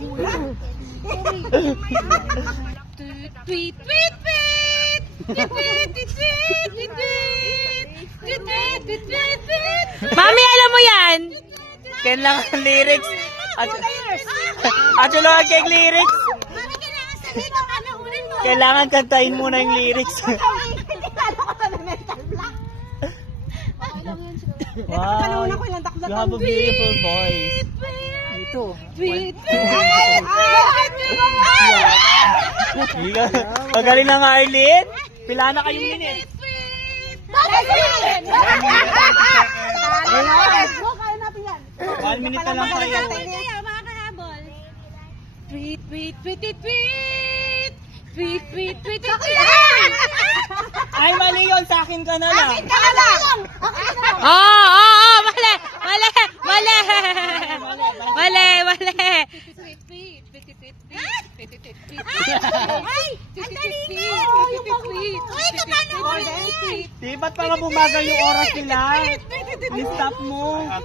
Tweet, tweet, tweet! Tweet, tweet, tweet, tweet, tweet, tweet! Tweet, tweet, tweet, tweet, tweet! Mami, alam mo yan? Ken lang ang lyrics. At yung lang kay lyrics. Mami, kailangan sabihin ko panahunin mo. Kailangan kantahin muna yung lyrics. Wow, you have a beautiful voice. Ito. Tweet, Magaling na nga, Arlene. Pila na kayong minute? 1 minute na lang kayo. Tweet, tweet, tweet, tweet, tweet! Tweet, tweet, tweet, tweet, Ay, mali yun. Sa akin ka na lang. Mali. Mali. Mali. Mali. Ay! Ang dali niyo! Uy, kapano mo Di ba't para bumagal yung oras nila? I-stop mo. Ay,